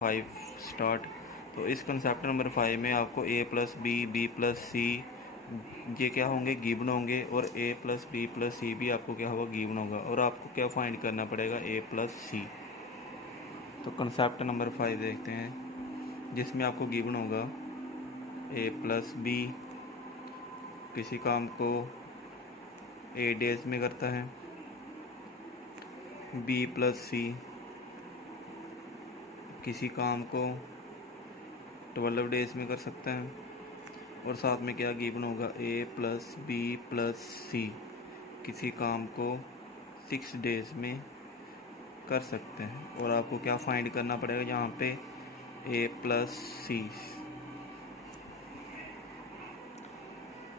5 start. तो इस concept number 5 में आपको ए प्लस बी प्लस सी ये क्या होंगे, गिवन होंगे, और ए प्लस सी भी आपको क्या होगा, गिवन होगा। और आपको क्या फाइंड करना पड़ेगा, ए प्लस सी। तो कंसेप्ट नंबर 5 देखते हैं, जिसमें आपको गिवन होगा ए प्लस बी किसी काम को 8 डेज में करता है, बी प्लस सी किसी काम को 12 डेज में कर सकते हैं, और साथ में क्या गिवन होगा, ए प्लस सी किसी काम को 6 डेज में कर सकते हैं। और आपको क्या फाइंड करना पड़ेगा यहाँ पे, ए प्लस सी।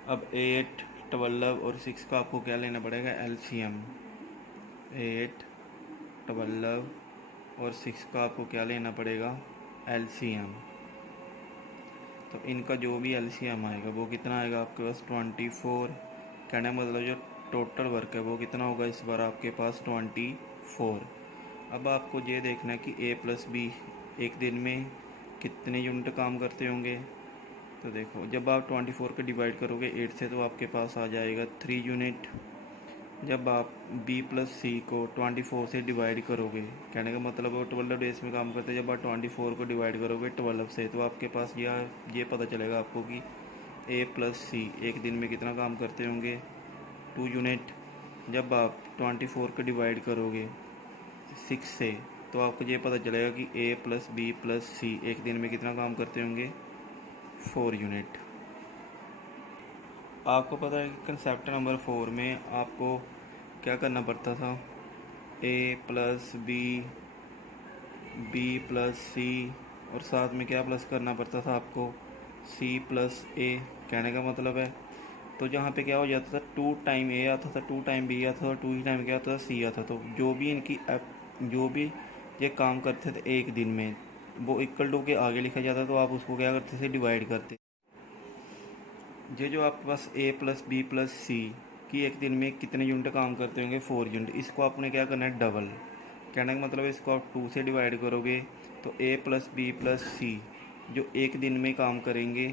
अब 8, 12 और 6 का आपको क्या लेना पड़ेगा, एलसीएम। 8, 12 और 6 का आपको क्या लेना पड़ेगा, एलसीएम। तो इनका जो भी एलसीएम आएगा वो कितना आएगा आपके पास, 24। कहने का मतलब जो टोटल वर्क है वो कितना होगा इस बार आपके पास, 24। अब आपको ये देखना है कि ए प्लस बी एक दिन में कितने यूनिट काम करते होंगे। तो देखो, जब आप 24 को डिवाइड करोगे 8 से तो आपके पास आ जाएगा 3 यूनिट। जब आप बी प्लस सी को 24 से डिवाइड करोगे, कहने का मतलब वो 12 डेज में काम करते हैं, जब आप 24 को डिवाइड करोगे 12 से तो आपके पास ये पता चलेगा आपको कि ए प्लस सी एक दिन में कितना काम करते होंगे, 2 यूनिट। जब आप 24 को डिवाइड करोगे 6 से तो आपको ये पता चलेगा कि ए प्लस सी एक दिन में कितना काम करते होंगे, 4 यूनिट। आपको पता है कि कंसेप्ट नंबर 4 में आपको क्या करना पड़ता था, ए प्लस बी प्लस सी, और साथ में क्या प्लस करना पड़ता था आपको, सी प्लस ए। कहने का मतलब है, तो जहाँ पे क्या हो जाता था, 2 टाइम ए आता था, 2 टाइम बी आता था, और 2 ही टाइम क्या आता था, सी आता था। तो जो भी ये काम करते थे एक दिन में, वो इक्वल टू के आगे लिखा जाता, तो आप उसको क्या करते थे, डिवाइड करते। ये जो आपके पास ए प्लस सी कि एक दिन में कितने यूनिट काम करते होंगे, 4 यूनिट, इसको आपने क्या करना है, डबल। कहने का मतलब इसको आप 2 से डिवाइड करोगे तो ए प्लस सी जो एक दिन में काम करेंगे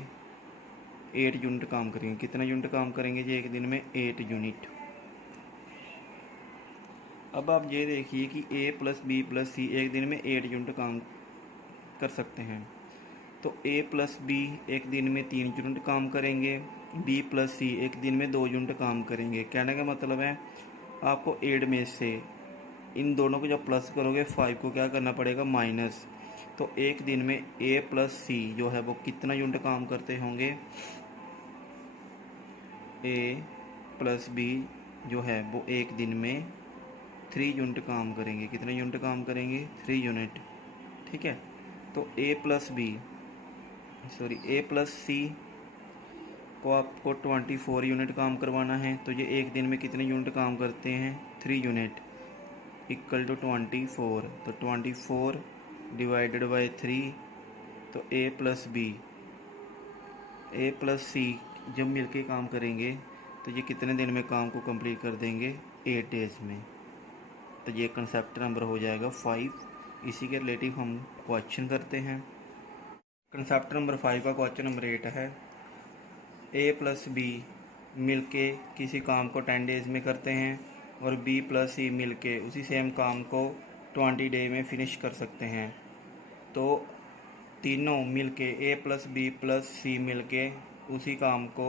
8 यूनिट काम करेंगे। कितना यूनिट काम करेंगे जी एक दिन में, 8 यूनिट। अब आप ये देखिए कि ए प्लस सी एक दिन में 8 यूनिट काम कर सकते हैं। तो ए प्लस बी एक दिन में 3 यूनिट काम करेंगे, बी प्लस सी एक दिन में 2 यूनिट काम करेंगे। कहने का मतलब है आपको 8 में से इन दोनों को जब प्लस करोगे 5 को क्या करना पड़ेगा, माइनस। तो एक दिन में ए प्लस सी जो है वो कितना यूनिट काम करते होंगे, ए प्लस बी जो है वो एक दिन में 3 यूनिट काम करेंगे। कितने यूनिट काम करेंगे, 3 यूनिट। ठीक है। तो ए प्लस सी को आपको 24 यूनिट काम करवाना है, तो ये एक दिन में कितने यूनिट काम करते हैं, 3 यूनिट, इक्वल टू 24। तो 24 डिवाइडेड बाई 3। तो ए प्लस सी जब मिलके काम करेंगे तो ये कितने दिन में काम को कंप्लीट कर देंगे, 8 डेज में। तो ये कंसेप्ट नंबर हो जाएगा 5। इसी के रिलेटिव हम क्वेश्चन करते हैं। कंसेप्ट नंबर 5 का क्वेश्चन नंबर 8 है, ए प्लस बी मिलके किसी काम को 10 डेज में करते हैं, और बी प्लस सी मिलके उसी सेम काम को 20 डे में फिनिश कर सकते हैं। तो तीनों मिलके ए प्लस सी मिलके उसी काम को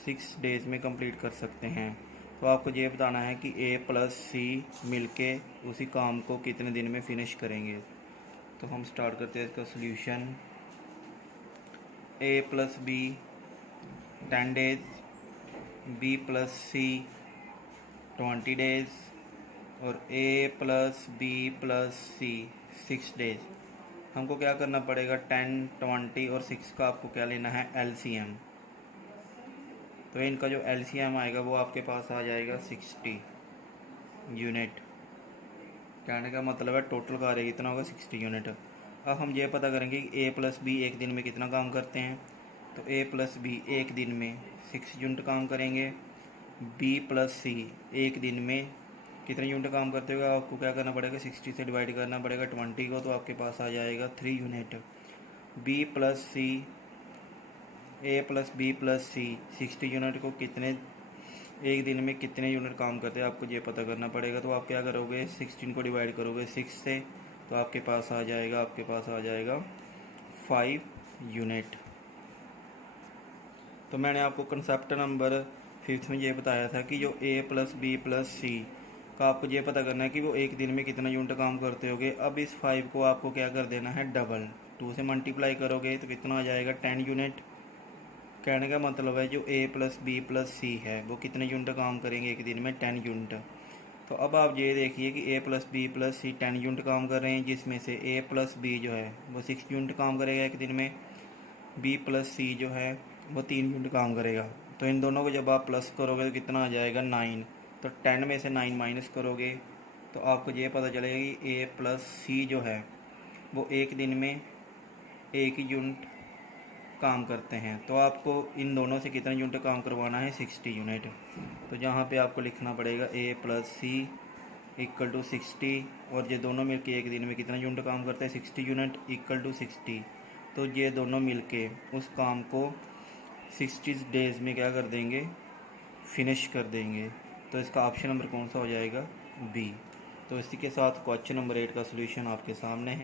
6 डेज में कंप्लीट कर सकते हैं। तो आपको ये बताना है कि ए प्लस सी मिलके उसी काम को कितने दिन में फिनिश करेंगे। तो हम स्टार्ट करते हैं इसका solution. A plus B 10 days, B plus C 20 days, और ए प्लस सी 6 डेज। हमको क्या करना पड़ेगा, 10, 20 और 6 का आपको क्या लेना है, एलसीएम। तो इनका जो एलसीएम आएगा वो आपके पास आ जाएगा 60 यूनिट। कहने का मतलब है टोटल कार्य कितना होगा, 60 यूनिट। अब हम ये पता करेंगे कि ए प्लस बी एक दिन में कितना काम करते हैं। तो ए प्लस बी एक दिन में 6 यूनिट काम करेंगे, बी प्लस सी एक दिन में कितने यूनिट काम करते हुए आपको क्या करना पड़ेगा, 60 से डिवाइड करना पड़ेगा 20 को, तो आपके पास आ जाएगा 3 यूनिट। बी प्लस सी, ए प्लस बी प्लस सी 60 यूनिट को कितने, एक दिन में कितने यूनिट काम करते हैं आपको ये पता करना पड़ेगा। तो आप क्या करोगे, 16 को डिवाइड करोगे 6 से, तो आपके पास आ जाएगा 5 यूनिट। तो मैंने आपको कंसेप्ट नंबर 5 में ये बताया था कि जो ए प्लस बी प्लस सी का आपको ये पता करना है कि वो एक दिन में कितना यूनिट काम करते होगे। अब इस 5 को आपको क्या कर देना है, डबल 2 से मल्टीप्लाई करोगे तो कितना आ जाएगा, 10 यूनिट। कहने का मतलब है जो ए प्लस बी प्लस सी है वो कितने यूनिट काम करेंगे एक दिन में, 10 यूनिट। तो अब आप ये देखिए कि ए प्लस बी प्लस सी 10 यूनिट काम कर रहे हैं, जिसमें से ए प्लस बी जो है वो 6 यूनिट काम करेगा एक दिन में, बी प्लस सी जो है वो 3 यूनिट काम करेगा। तो इन दोनों को जब आप प्लस करोगे तो कितना आ जाएगा, 9। तो 10 में से 9 माइनस करोगे तो आपको ये पता चलेगा कि ए प्लस सी जो है वो एक दिन में 1 यूनिट काम करते हैं। तो आपको इन दोनों से कितना यूनिट काम करवाना है, 60 यूनिट। तो जहाँ पे आपको लिखना पड़ेगा ए प्लस सी इक्वल टू 60, और ये दोनों मिलके एक दिन में कितना यूनिट काम करते हैं, 60 यूनिट इक्वल टू 60। तो ये दोनों मिलके उस काम को 60 डेज़ में क्या कर देंगे, फिनिश कर देंगे। तो इसका ऑप्शन नंबर कौन सा हो जाएगा, बी। तो इसी के साथ क्वेश्चन नंबर 8 का सलूशन आपके सामने है।